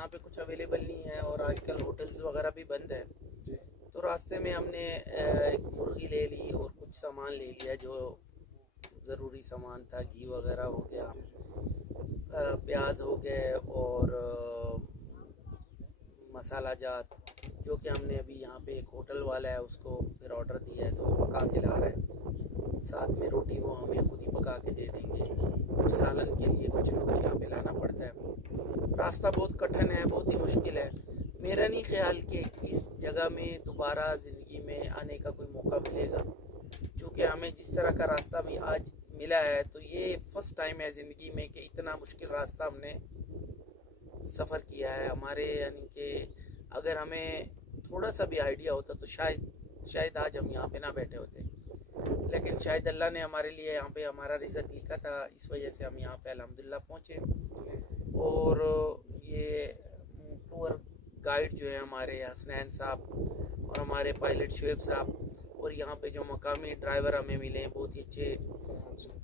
यहाँ पे कुछ अवेलेबल नहीं है और आजकल होटल्स वगैरह भी बंद है। तो रास्ते में हमने एक मुर्गी ले ली और कुछ सामान ले लिया जो ज़रूरी सामान था, घी वगैरह हो गया, प्याज हो गए और मसाला जात, जो कि हमने अभी यहाँ पे एक होटल वाला है उसको फिर ऑर्डर दिया है तो वो पका के ला रहा है। साथ में रोटी वो हमें खुद ही पका के दे देंगे और सालन के लिए कुछ ना कुछ यहाँ पे लाना पड़ता है। रास्ता बहुत कठिन है, बहुत ही मुश्किल है। मेरा नहीं ख्याल कि इस जगह में दोबारा ज़िंदगी में आने का कोई मौका मिलेगा, क्योंकि हमें जिस तरह का रास्ता भी आज मिला है तो ये फर्स्ट टाइम है ज़िंदगी में कि इतना मुश्किल रास्ता हमने सफ़र किया है। हमारे यानी कि अगर हमें थोड़ा सा भी आइडिया होता तो शायद आज हम यहाँ पे ना बैठे होते, लेकिन शायद अल्लाह ने हमारे लिए यहाँ पे हमारा रिज़्क लिखा था, इस वजह से हम यहाँ पे अल्हम्दुलिल्लाह पहुँचे। और ये टूर गाइड जो है हमारे हसनैन साहब और हमारे पायलट शुएब साहब, और यहाँ पे जो मकामी ड्राइवर हमें मिले हैं बहुत ही अच्छे,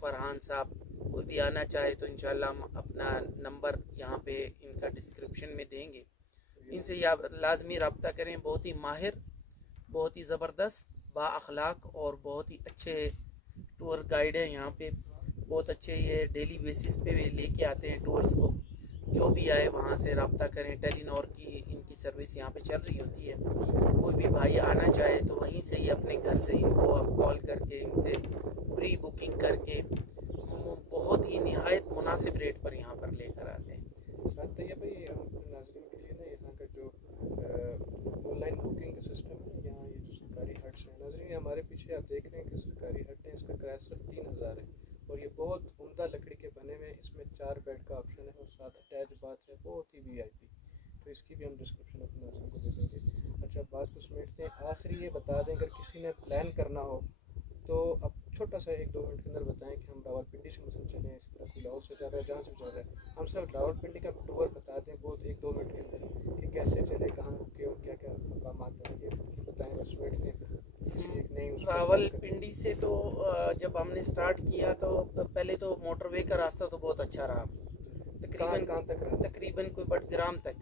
फरहान साहब। कोई भी आना चाहे तो इंशाल्लाह हम अपना नंबर यहाँ पे इनका डिस्क्रिप्शन में देंगे, इनसे लाजमी रब्ता करें। बहुत ही माहिर, बहुत ही ज़बरदस्त, बाअखलाक और बहुत ही अच्छे टूर गाइड हैं यहाँ पे। बहुत अच्छे ये डेली बेसिस पे लेके आते हैं टूर्स को। जो भी आए वहाँ से रब्ता करें। टेलीनॉर की इनकी सर्विस यहाँ पे चल रही होती है। कोई भी भाई आना चाहे तो वहीं से ही अपने घर से इनको आप कॉल करके इनसे प्री बुकिंग करके बहुत ही निहायत मुनासिब रेट पर यहाँ पर लेकर आते हैं। साथ तो ये भाई हम अपने नाज़रीन के लिए ना यहाँ का जो ऑनलाइन बुकिंग का सिस्टम है, यहाँ ये जो सरकारी हट्स हैं नाज़रीन, हमारे पीछे आप देख रहे हैं कि सरकारी हट है, इसका किराया सिर्फ 3000 है और ये बहुत उम्दा लकड़ी के बने हुए हैं। इसमें 4 बेड का ऑप्शन है और साथ अटैच बाथ है, बहुत ही VIP। तो इसकी भी हम डिस्क्रिप्शन अपने नाज़रीन को दे देंगे। अच्छा, बात को समेटते हैं, आखिरी ये बता दें अगर किसी ने प्लान करना हो तो अब छोटा सा 1-2 मिनट के अंदर बताएं कि हम रावलपिंडी से मसल चलें, इसी तरह कोई लाहौर से जा रहा है, जहाँ से जा रहा है, हम सिर्फ रावलपिंडी का टूर बता दें बहुत 1-2 मिनट के अंदर कि कैसे चले, कहाँ रुके और क्या क्या मकाम हैं, ये बताएं, बस बैठते हैं फिर किसी एक नई रावलपिंडी से तो जब हमने स्टार्ट किया तो पहले तो मोटरवे का रास्ता तो बहुत अच्छा रहा, कहाँ तक रहा? तकरीबन कोई बटग्राम तक।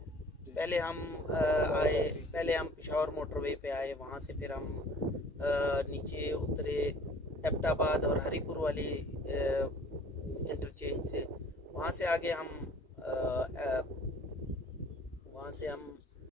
पहले हम आए, पहले हम पेशावर मोटरवे पे आए, वहाँ से फिर हम नीचे उतरे एबटाबाद और हरीपुर वाली इंटरचेंज से। वहाँ से आगे हम